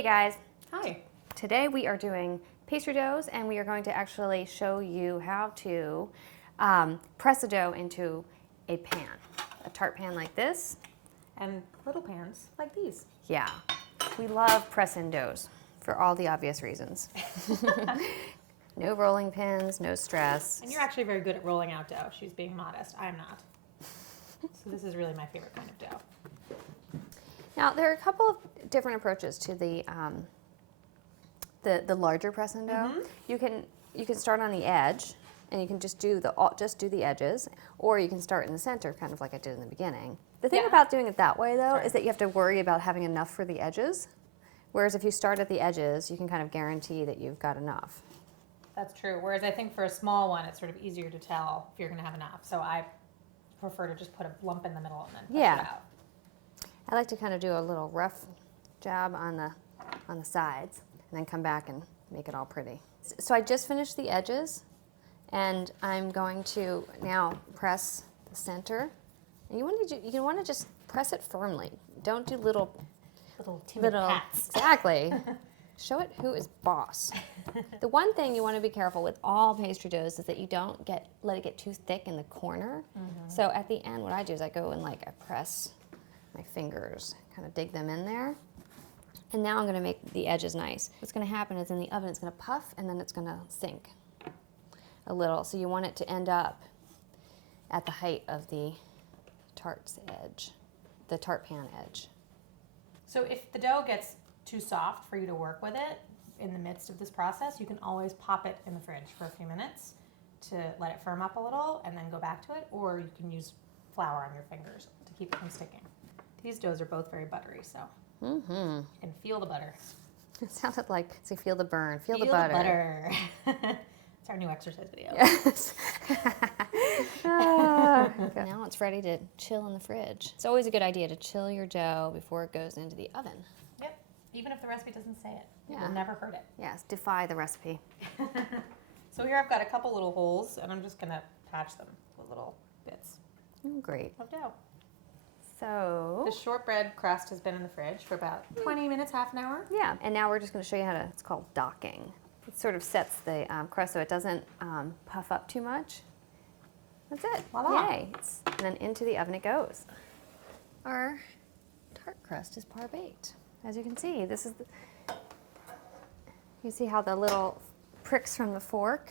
Hey guys. Hi. Today we are doing pastry doughs and we are going to actually show you how to press the dough into a pan. A tart pan like this. And little pans like these. Yeah. We love press-in doughs for all the obvious reasons. No rolling pins, no stress. And you're actually very good at rolling out dough. She's being modest. I'm not. So this is really my favorite kind of dough. Now, there are a couple of different approaches to the larger press-in dough. You can start on the edge, and you can just do the edges, or you can start in the center, kind of like I did in the beginning. The thing about doing it that way, though, is that you have to worry about having enough for the edges. Whereas if you start at the edges, you can kind of guarantee that you've got enough. That's true. Whereas I think for a small one, it's sort of easier to tell if you're going to have enough. So I prefer to just put a lump in the middle and then push it out. I like to kind of do a little rough job on the sides and then come back and make it all pretty. So I just finished the edges, and I'm going to now press the center. And you want to just press it firmly. Don't do little timid pats. Exactly. Show it who is boss. The one thing you want to be careful with all pastry doughs is that you don't let it get too thick in the corner. So at the end, what I do is I go and I press my fingers, kind of dig them in there. And now I'm going to make the edges nice. What's going to happen is in the oven, it's going to puff and then it's going to sink a little. So you want it to end up at the height of the tart's edge, the tart pan edge. So if the dough gets too soft for you to work with it in the midst of this process, you can always pop it in the fridge for a few minutes to let it firm up a little and then go back to it, or you can use flour on your fingers to keep it from sticking. These doughs are both very buttery, so you can feel the butter. It sounded like, so feel the burn, feel the butter. butter. It's our new exercise video. Yes. Now it's ready to chill in the fridge. It's always a good idea to chill your dough before it goes into the oven. Yep, even if the recipe doesn't say it. Yeah. It will never hurt it. Yes, defy the recipe. So here I've got a couple little holes, and I'm just going to patch them with little bits Great. of dough. So, The shortbread crust has been in the fridge for about 20 minutes, half an hour. yeah, and now we're just going to show you how to, it's called docking. It sort of sets the crust so it doesn't puff up too much. That's it. Voila. Yay. And then into the oven it goes. Our tart crust is par baked. As you can see, this is you see how the little pricks from the fork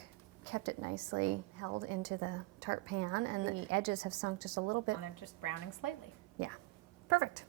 kept it nicely held into the tart pan, and the edges have sunk just a little bit. And they're just browning slightly. Yeah, perfect.